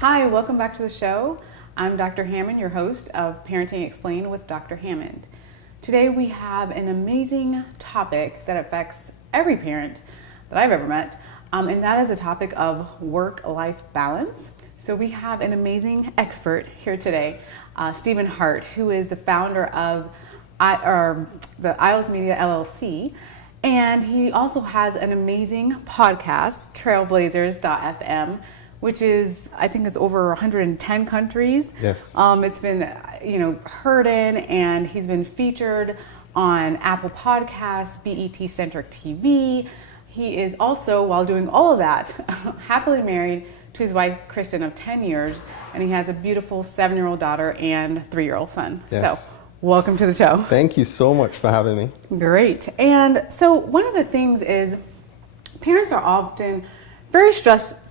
Hi, welcome back to the show. I'm Dr. Hammond, your host of Parenting Explained with Dr. Hammond. Today we have an amazing topic that affects every parent that I've ever met, and that is the topic of work-life balance. So we have an amazing expert here today, Stephen Hart, who is the founder of the Isles Media LLC, and he also has an amazing podcast, Trailblazers.fm, which is, I think it's over 110 countries. Yes. It's been, heard in, and he's been featured on Apple Podcasts, BET Centric TV. He is also, while doing all of that, happily married to his wife, Kristen, of 10 years, and he has a beautiful 7-year-old daughter and 3-year-old son. Yes. So, welcome to the show. Thank you so much for having me. Great. And so one of the things is parents are often very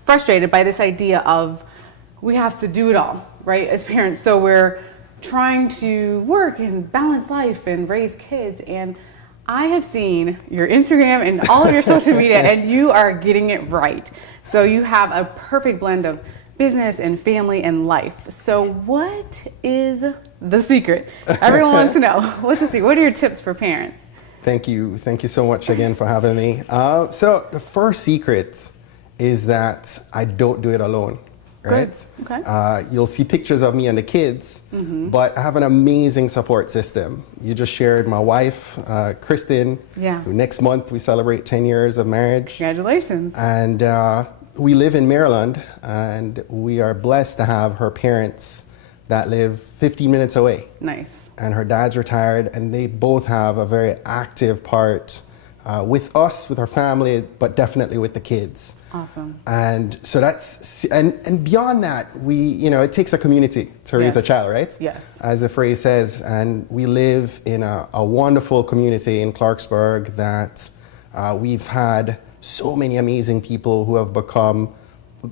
frustrated by this idea of we have to do it all, right, as parents. So we're trying to work and balance life and raise kids. And I have seen your Instagram and all of your social media, and you are getting it right. So you have a perfect blend of business and family and life. So what is the secret? Everyone wants to know. What's the secret? What are your tips for parents? Thank you. Thank you so much again for having me. So the first secret is that I don't do it alone, right? Good. Okay. You'll see pictures of me and the kids, but I have an amazing support system. You just shared my wife, Kristen, who next month we celebrate 10 years of marriage. Congratulations. And we live in Maryland, and we are blessed to have her parents that live 15 minutes away. Nice. And her dad's retired, and they both have a very active part with us, with our family, but definitely with the kids. Awesome. And so that's, and beyond that, it takes a community to raise a child, right? Yes. As the phrase says, and we live in a wonderful community in Clarksburg that we've had so many amazing people who have become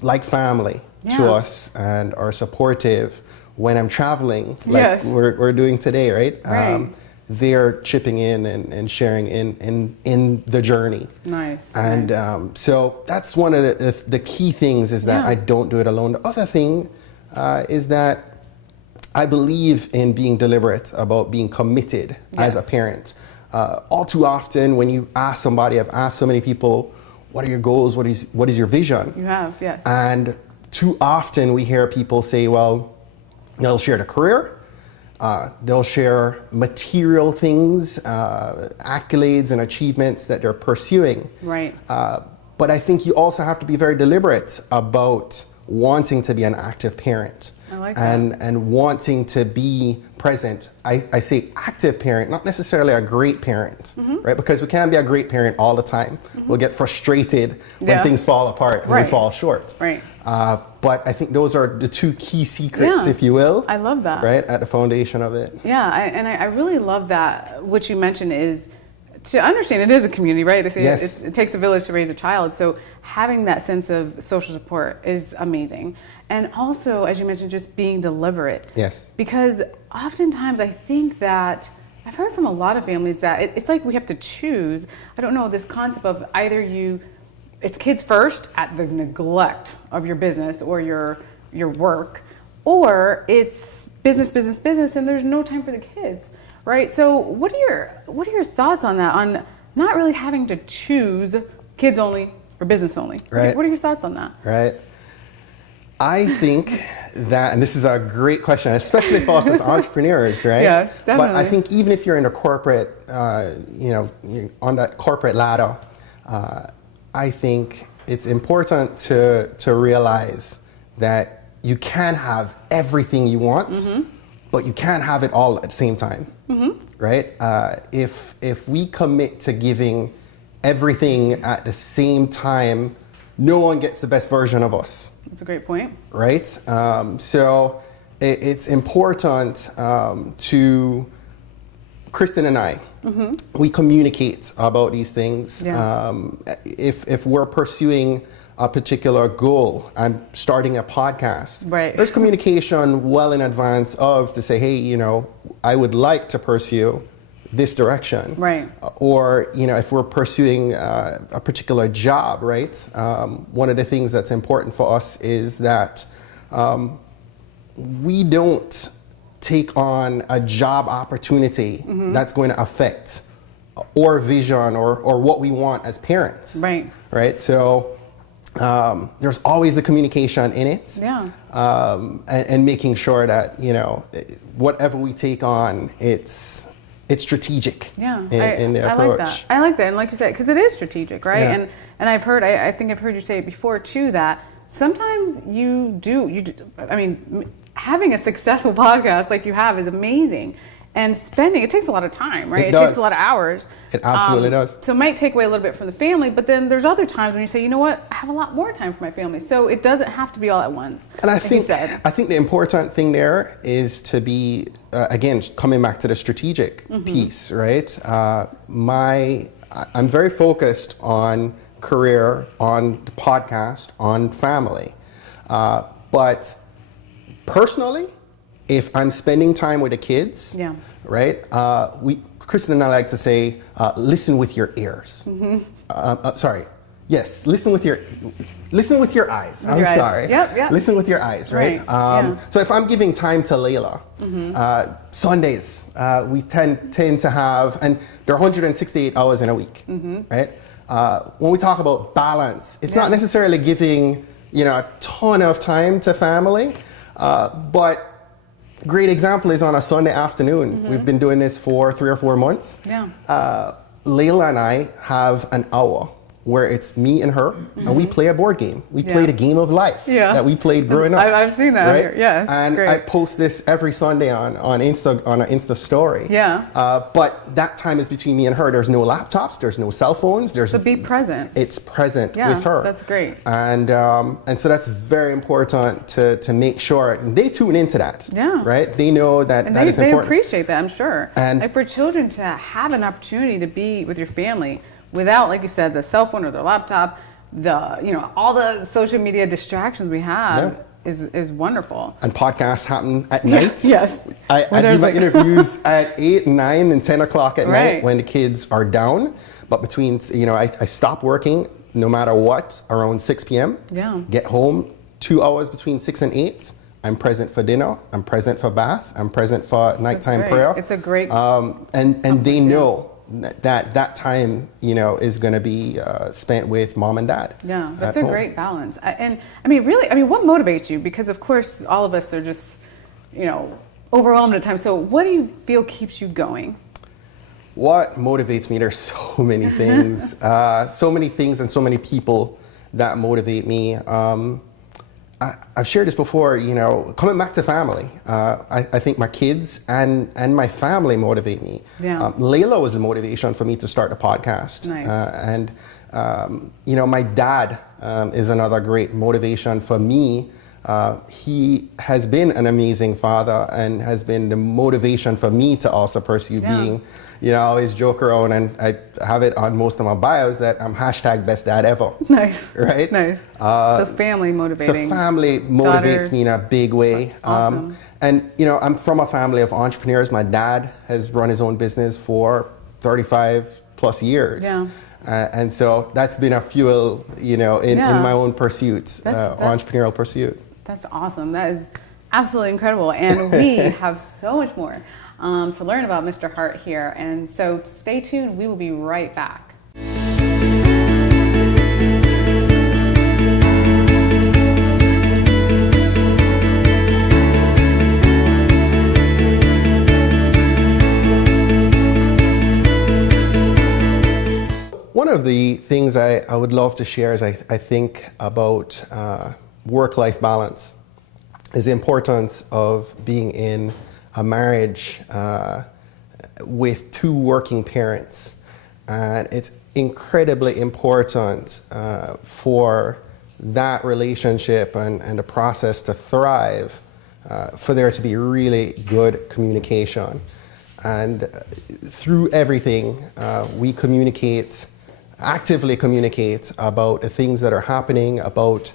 like family to us and are supportive when I'm traveling, like we're doing today, right? Right. They're chipping in and sharing in the journey. Nice. And so that's one of the key things is that I don't do it alone. The other thing is that I believe in being deliberate about being committed as a parent. All too often when you ask somebody, I've asked so many people, what are your goals? What is your vision? You have, yes. And too often we hear people say, well, they'll share the career, they'll share material things, accolades and achievements that they're pursuing. Right. But I think you also have to be very deliberate about wanting to be an active parent. I like that. And wanting to be present. I say active parent, not necessarily a great parent, right? Because we can't be a great parent all the time. We'll get frustrated when things fall apart and we fall short. Right. But I think those are the two key secrets, if you will. I love that. Right, at the foundation of it. Yeah, I really love that. What you mentioned is to understand it is a community, right? They say it takes a village to raise a child. So having that sense of social support is amazing. And also, as you mentioned, just being deliberate. Yes. Because oftentimes I think that I've heard from a lot of families that it's like we have to choose. I don't know, this concept of either it's kids first at the neglect of your business or your work, or it's business, and there's no time for the kids, right? So what are your thoughts on that? On not really having to choose kids only or business only. Right. What are your thoughts on that? Right. I think that, and this is a great question, especially for us as entrepreneurs, right? Yes, definitely. But I think even if you're in a corporate, you're on that corporate ladder, I think it's important to realize that you can have everything you want, but you can't have it all at the same time, right? If we commit to giving everything at the same time, no one gets the best version of us. That's a great point. Right? So it's important to Kristen and I, we communicate about these things. If we're pursuing a particular goal, I'm starting a podcast. Right. There's communication well in advance of to say, hey, I would like to pursue this direction. Right. Or, if we're pursuing a particular job, right? One of the things that's important for us is that we don't take on a job opportunity that's going to affect our vision or what we want as parents. Right. Right. So there's always the communication in it. Yeah. And making sure that, whatever we take on, it's strategic. Yeah. In the approach. I like that. And like you said, because it is strategic, right? Yeah. And I think I've heard you say it before too, that sometimes you do, I mean, having a successful podcast like you have is amazing. And it takes a lot of time, right? It takes a lot of hours. It absolutely does. So it might take away a little bit from the family, but then there's other times when you say, you know what, I have a lot more time for my family. So it doesn't have to be all at once. And I think the important thing there is to be, again, coming back to the strategic piece, right? I'm very focused on career, on the podcast, on family. But personally, if I'm spending time with the kids, right? Kristen and I like to say, listen with your ears. Listen with your eyes. I'm sorry. Yep. Listen with your eyes, right? So if I'm giving time to Layla, Sundays, we tend to have, and there are 168 hours in a week, right? When we talk about balance, it's not necessarily giving, a ton of time to family, but great example is on a Sunday afternoon. We've been doing this for 3 or 4 months. Layla and I have an hour where it's me and her, and we play a board game. We played a game of life that we played growing up. I've seen that. Right? Yeah, and great. I post this every Sunday on Insta, on an Insta story. But that time is between me and her. There's no laptops. There's no cell phones. So be present. It's present with her. That's great. And so that's very important to make sure and they tune into that. Right. They know that that is important. They appreciate that, I'm sure. And like for children to have an opportunity to be with your family without, like you said, the cell phone or the laptop, all the social media distractions we have is wonderful. And podcasts happen at night. Yes. I do my interviews at 8, 9, and 10 o'clock at night when the kids are down. But between, I stop working no matter what around 6 p.m. Get home 2 hours between 6 and 8. I'm present for dinner. I'm present for bath. I'm present for nighttime prayer. It's a great. And they know that time, is going to be spent with mom and dad. Yeah, that's a great balance. What motivates you? Because of course, all of us are just, overwhelmed at times. So what do you feel keeps you going? What motivates me? There's so many things, and so many people that motivate me. I've shared this before, coming back to family. I think my kids and my family motivate me. Layla was the motivation for me to start the podcast. Nice. My dad is another great motivation for me. He has been an amazing father and has been the motivation for me to also pursue being, I always joke around and I have it on most of my bios that I'm #best dad ever. Nice. Right? Nice. So family motivating. So family motivates me in a big way. Awesome. And I'm from a family of entrepreneurs. My dad has run his own business for 35 plus years. And so that's been a fuel, in my own pursuits, entrepreneurial pursuit. That's awesome. That is absolutely incredible. And we have so much more to learn about Mr. Hart here. And so stay tuned. We will be right back. One of the things I would love to share is I think about work-life balance is the importance of being in a marriage with 2 working parents. And it's incredibly important for that relationship and the process to thrive, for there to be really good communication. And through everything, we actively communicate about the things that are happening, about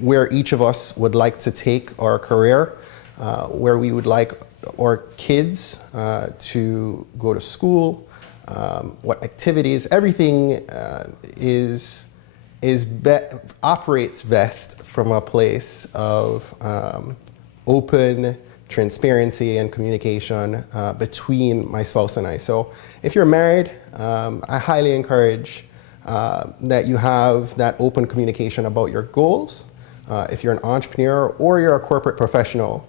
where each of us would like to take our career, where we would like our kids to go to school, what activities, everything is operates best from a place of open transparency and communication between my spouse and I. So if you're married, I highly encourage that you have that open communication about your goals. If you're an entrepreneur or you're a corporate professional,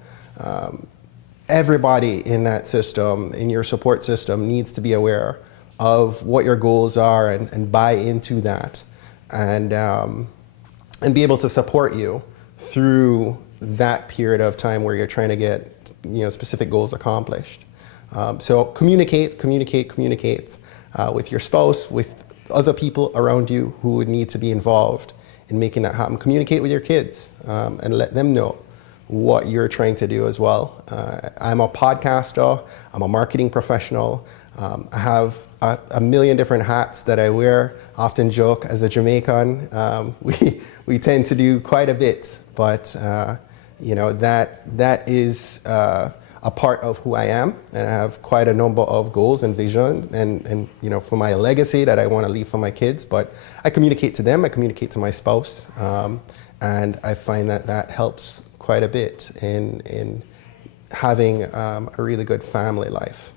everybody in that system, in your support system, needs to be aware of what your goals are and buy into that, and be able to support you through that period of time where you're trying to get specific goals accomplished. So communicate with your spouse, with other people around you who would need to be involved in making that happen. Communicate with your kids and let them know what you're trying to do as well. I'm a podcaster, I'm a marketing professional. I have a million different hats that I wear. Often joke, as a Jamaican, we tend to do quite a bit, but that is a part of who I am, and I have quite a number of goals and vision, and for my legacy that I want to leave for my kids. But I communicate to them, I communicate to my spouse, and I find that helps quite a bit in having a really good family life.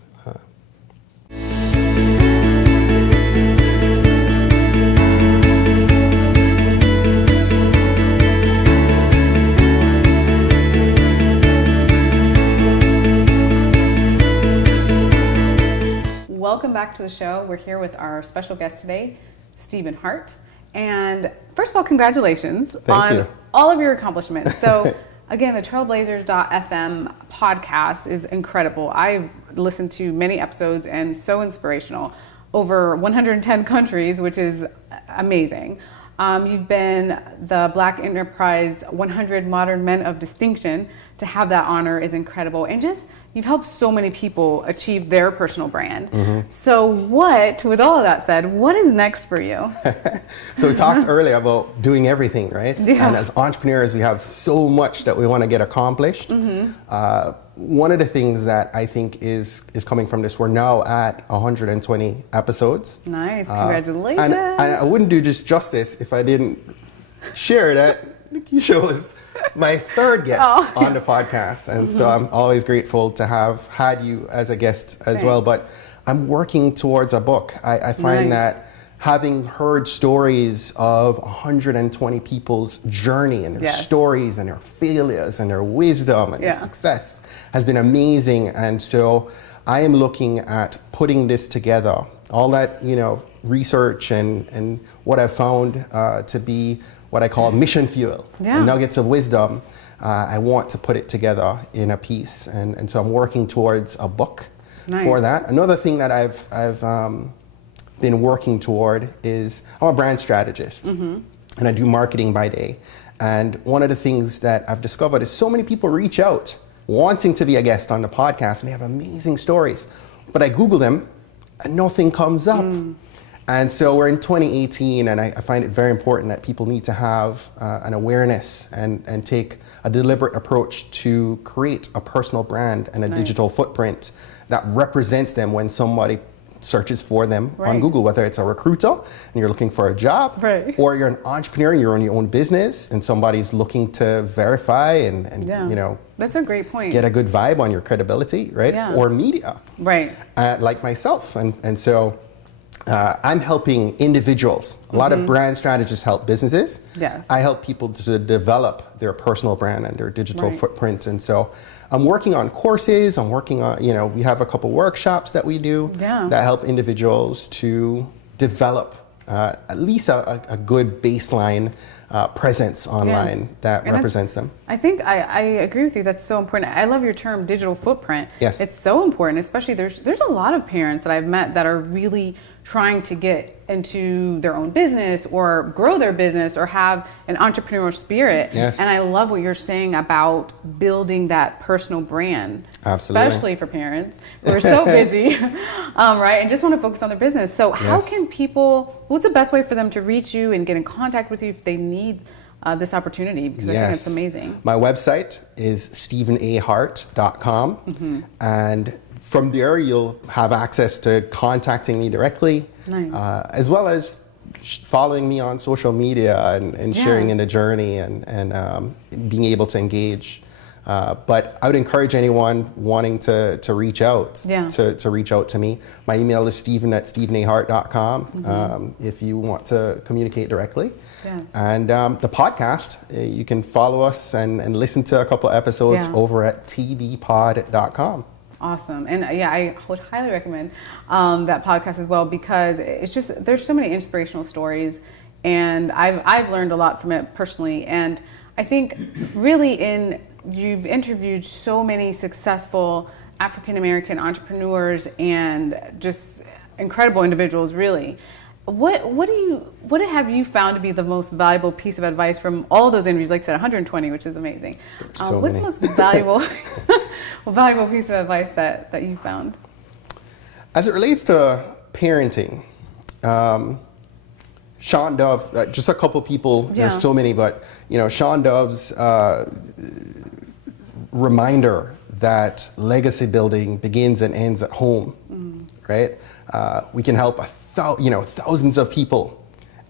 Welcome back to the show. We're here with our special guest today, Stephen Hart. And first of all, congratulations on all of your accomplishments. So again, the Trailblazers.fm podcast is incredible. I've listened to many episodes and so inspirational. Over 110 countries, which is amazing. You've been the Black Enterprise 100 Modern Men of Distinction. To have that honor is incredible. And just, you've helped so many people achieve their personal brand. Mm-hmm. So with all of that said, what is next for you? So we talked earlier about doing everything, right? Yeah. And as entrepreneurs, we have so much that we want to get accomplished. Mm-hmm. One of the things that I think is coming from this, we're now at 120 episodes. Nice, congratulations. And I wouldn't do just justice if I didn't share that Nikki Show is my third guest on the podcast. And so I'm always grateful to have had you as a guest as well. But I'm working towards a book. I find that having heard stories of 120 people's journey and their stories and their failures and their wisdom and their success has been amazing. And so I am looking at putting this together, all that, research and what I've found to be what I call mission fuel, nuggets of wisdom. I want to put it together in a piece. And so I'm working towards a book for that. Another thing that I've been working toward is, I'm a brand strategist, and I do marketing by day. And one of the things that I've discovered is so many people reach out wanting to be a guest on the podcast, and they have amazing stories. But I Google them and nothing comes up. And so we're in 2018, and I find it very important that people need to have an awareness and take a deliberate approach to create a personal brand and a digital footprint that represents them when somebody searches for them on Google, whether it's a recruiter and you're looking for a job, or you're an entrepreneur and you're on your own business and somebody's looking to verify and that's a great point. Get a good vibe on your credibility, right? Or media, like myself. And so I'm helping individuals. A lot of brand strategists help businesses. I help people to develop their personal brand and their digital footprint. And so I'm working on courses. I'm working on, we have a couple workshops that we do that help individuals to develop at least a good baseline presence online that represents them. I think I agree with you. That's so important. I love your term digital footprint. Yes. It's so important, especially there's a lot of parents that I've met that are really trying to get into their own business or grow their business or have an entrepreneurial spirit. And I love what you're saying about building that personal brand, especially for parents who are so busy, and just want to focus on their business. So how can people, what's the best way for them to reach you and get in contact with you if they need this opportunity? Because I think it's amazing. My website is stephenahart.com. And from there, you'll have access to contacting me directly, as well as following me on social media and sharing in the journey and being able to engage. But I would encourage anyone wanting to reach out to reach out to me. My email is stephen@stephenahart.com if you want to communicate directly. Yeah. And the podcast, you can follow us and listen to a couple of episodes over at tbpod.com. Awesome. And I would highly recommend that podcast as well, because it's just, there's so many inspirational stories, and I've learned a lot from it personally. And I think really you've interviewed so many successful African-American entrepreneurs and just incredible individuals, really. What have you found to be the most valuable piece of advice from all those interviews? Like I said, 120, which is amazing. What's the most valuable piece of advice that you found? As it relates to parenting, Sean Dove, just a couple people, there's so many, but Sean Dove's reminder that legacy building begins and ends at home, right? We can help thousands of people,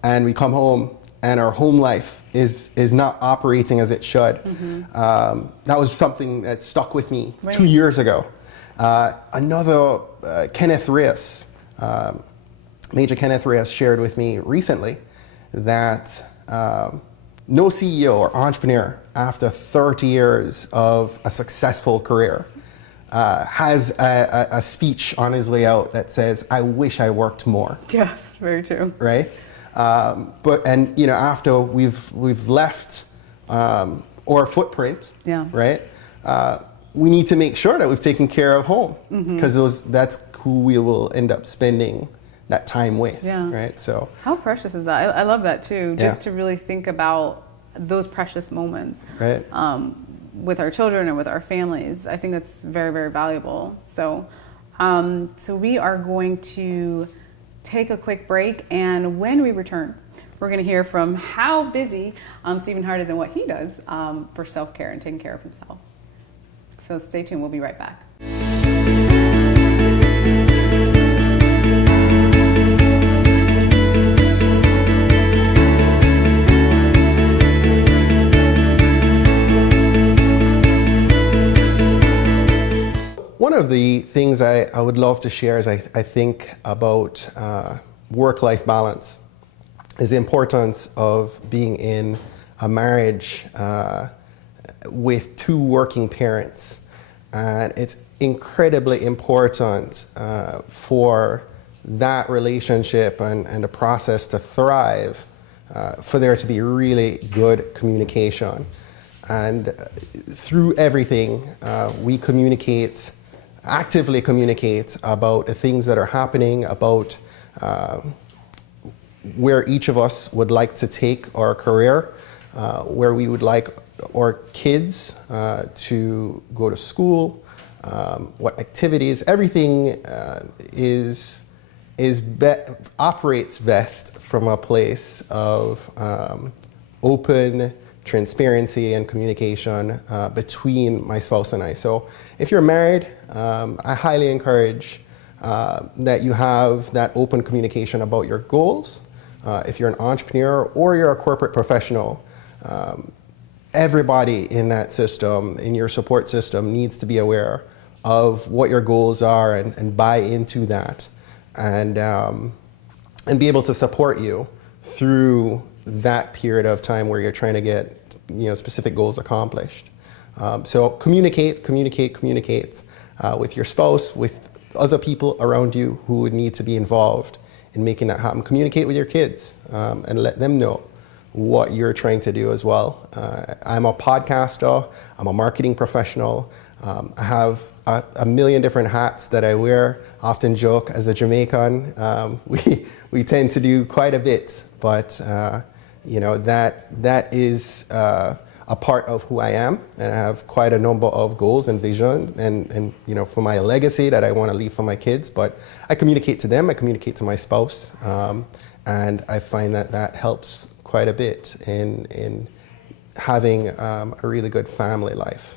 and we come home and our home life is not operating as it should. That was something that stuck with me 2 years ago. Another Kenneth Reyes, Major Kenneth Reyes, shared with me recently that no CEO or entrepreneur after 30 years of a successful career has a speech on his way out that says, "I wish I worked more." Yes, very true. Right? After we've left our footprint, right? We need to make sure that we've taken care of home, because that's who we will end up spending that time with, right? So how precious is that? I love that too, just to really think about those precious moments, right? With our children and with our families. I think that's very, very valuable. So we are going to take a quick break, and when we return, we're going to hear from how busy Stephen Hart is and what he does for self-care and taking care of himself. So stay tuned, we'll be right back. One of the things I would love to share as I think about work-life balance is the importance of being in a marriage with two working parents. And it's incredibly important for that relationship and the process to thrive, for there to be really good communication. And through everything, we actively communicate about the things that are happening, about where each of us would like to take our career, where we would like our kids to go to school, what activities, everything operates best from a place of open transparency and communication between my spouse and I. So if you're married, I highly encourage that you have that open communication about your goals. If you're an entrepreneur or you're a corporate professional, everybody in that system, in your support system, needs to be aware of what your goals are and buy into that, and be able to support you through that period of time where you're trying to get specific goals accomplished. So communicate with your spouse, with other people around you who would need to be involved in making that happen. Communicate with your kids and let them know what you're trying to do as well. I'm a podcaster, I'm a marketing professional. I have a million different hats that I wear. Often joke, as a Jamaican, we tend to do quite a bit, but that is a part of who I am, and I have quite a number of goals and vision and for my legacy that I want to leave for my kids. But I communicate to them, I communicate to my spouse, and I find that helps quite a bit in having a really good family life.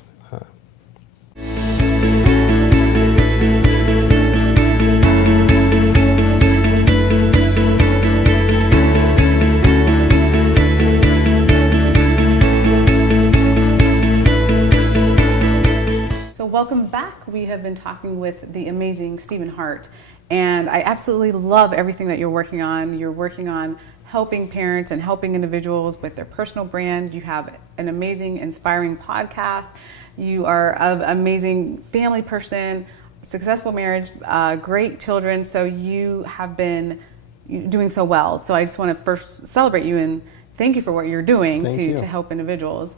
welcome back. We have been talking with the amazing Stephen Hart, and I absolutely love everything that you're working on. You're working on helping parents and helping individuals with their personal brand. You have an amazing, inspiring podcast. You are an amazing family person, successful marriage, great children. So you have been doing so well. So I just want to first celebrate you and thank you for what you're doing to help individuals.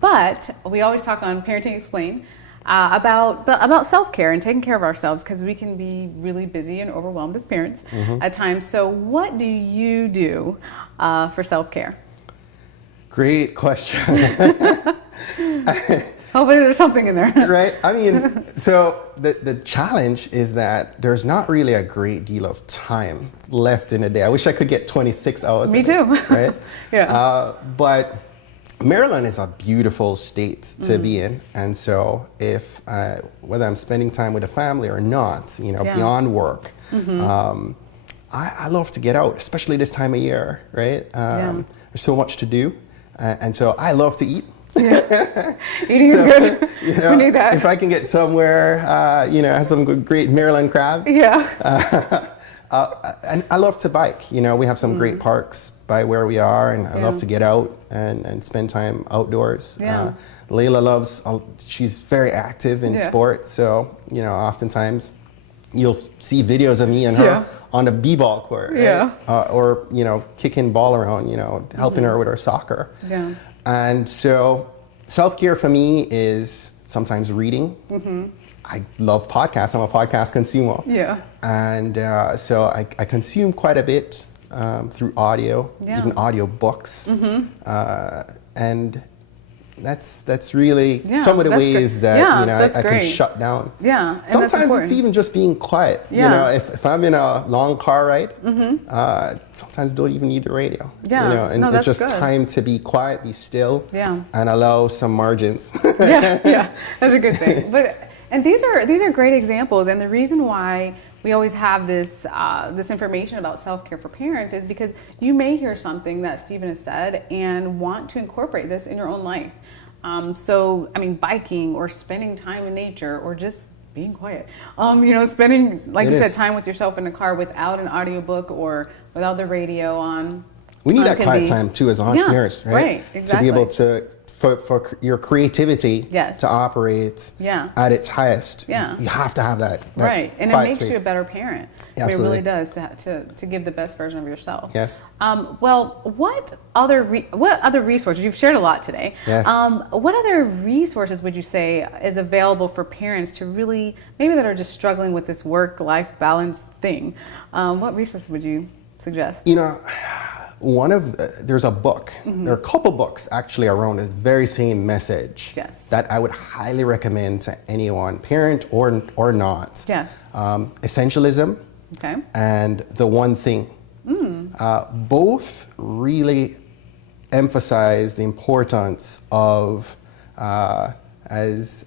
But we always talk on Parenting Explained about self-care and taking care of ourselves, because we can be really busy and overwhelmed as parents at times. So what do you do for self-care? Great question. Hopefully there's something in there. Right? I mean, so the challenge is that there's not really a great deal of time left in a day. I wish I could get 26 hours. Me too. Right? Yeah. But Maryland is a beautiful state to be in. And so if, whether I'm spending time with a family or not, beyond work, I love to get out, especially this time of year, right? There's so much to do. And so I love to eat. Yeah. Eating is good. We need that. If I can get somewhere, have some great Maryland crabs. Yeah. And I love to bike. We have some great parks by where we are, and I love to get out and spend time outdoors. Yeah. Layla she's very active in sports, so oftentimes you'll see videos of me and her on the b-ball court, right? Or kicking ball around, helping her with her soccer. Yeah. And so self-care for me is sometimes reading. I love podcasts. I'm a podcast consumer. Yeah. And so I consume quite a bit through audio, even audio books. And that's really some of the ways that I can shut down. Yeah. And sometimes it's even just being quiet. Yeah. If I'm in a long car ride, sometimes don't even need the radio. Yeah. And it's just time to be quiet, be still, and allow some margins. Yeah, that's a good thing. And these are great examples, and the reason why we always have this information about self-care for parents is because you may hear something that Stephen has said and want to incorporate this in your own life. So, biking or spending time in nature or just being quiet, spending, like you said, time with yourself in a car without an audiobook or without the radio on. We need that quiet time too as entrepreneurs, right? Right, exactly. To be able to, for your creativity to operate at its highest, you have to have that right, and it makes you a better parent. Absolutely. It really does to give the best version of yourself. Yes. Well, what other resources? You've shared a lot today. Yes. What other resources would you say is available for parents to really, maybe that are just struggling with this work-life balance thing? What resources would you suggest? There's a book, there are a couple books actually around the very same message that I would highly recommend to anyone, parent or not. Yes. Essentialism and The One Thing. Both really emphasize the importance of, as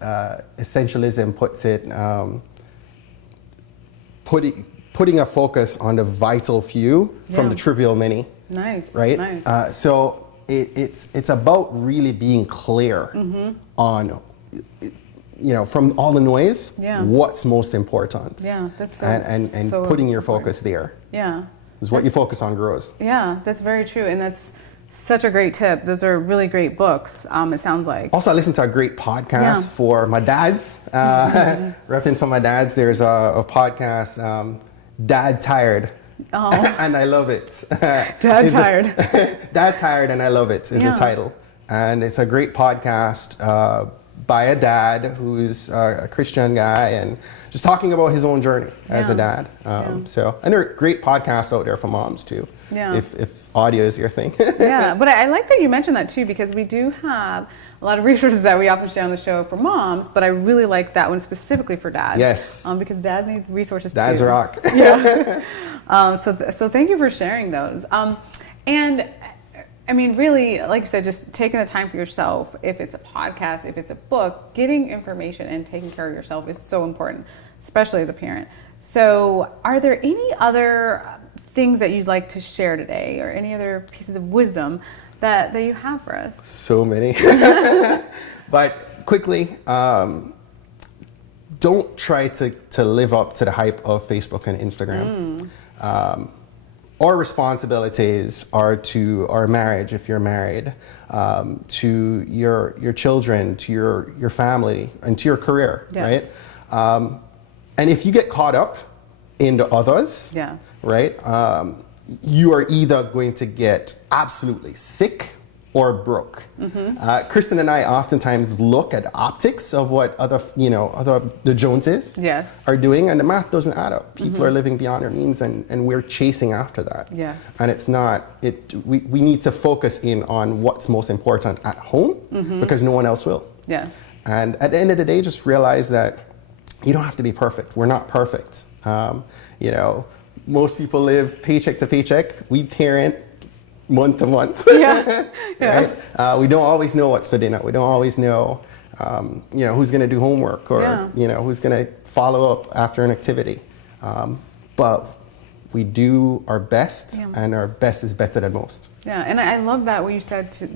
essentialism puts it, putting a focus on the vital few from the trivial many. Nice. Right? Nice. So it's about really being clear on, from all the noise, what's most important. Yeah, that's so, and so putting your focus there. Yeah. Is what you focus on grows. Yeah, that's very true. And that's such a great tip. Those are really great books, it sounds like. Also, I listen to a great podcast for my dads. Repping for my dads, there's a podcast, Dad Tired. Oh. And I love it. Dad Tired. Dad Tired and I Love It is the title. And it's a great podcast by a dad who's a Christian guy and just talking about his own journey as a dad. And there are great podcasts out there for moms too, if audio is your thing. Yeah, but I like that you mentioned that too, because we do have a lot of resources that we often share on the show for moms, but I really like that one specifically for dads. Yes. Because dads need resources too. Dads rock. Yeah. So thank you for sharing those. And really, like you said, just taking the time for yourself, if it's a podcast, if it's a book, getting information and taking care of yourself is so important, especially as a parent. So are there any other things that you'd like to share today or any other pieces of wisdom that you have for us? So many. But quickly, don't try to live up to the hype of Facebook and Instagram. Our responsibilities are to our marriage, if you're married, to your children, to your family, and to your career, Yes. right? And if you get caught up in the others, Yeah. right, you are either going to get absolutely sick or broke. Kristen and I oftentimes look at the optics of what the Joneses Yes. are doing, and the math doesn't add up. People are living beyond their means, and we're chasing after that. Yeah. And it's not. We need to focus in on what's most important at home, because no one else will. Yeah. And at the end of the day, just realize that you don't have to be perfect. We're not perfect. Most people live paycheck to paycheck. We parent month to month. Yeah. Yeah. Right? We don't always know what's for dinner. We don't always know, who's going to do homework, or who's going to follow up after an activity. But we do our best, and our best is better than most. Yeah, and I love that what you said to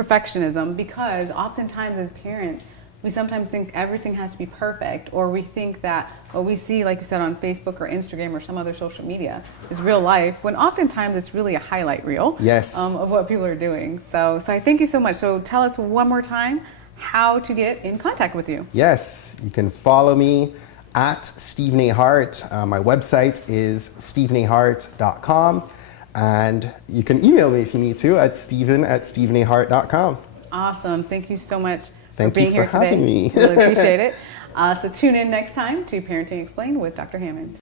perfectionism, because oftentimes as parents, we sometimes think everything has to be perfect, or we think that what we see, like you said, on Facebook or Instagram or some other social media is real life, when oftentimes it's really a highlight reel of what people are doing. So I thank you so much. So tell us one more time how to get in contact with you. Yes, you can follow me at Stephen Hart. My website is stephenhart.com, and you can email me if you need to at stephen@stephenhart.com. Awesome. Thank you so much. Thank for being you for here today. having me. Really appreciate it. So tune in next time to Parenting Explained with Dr. Hammond.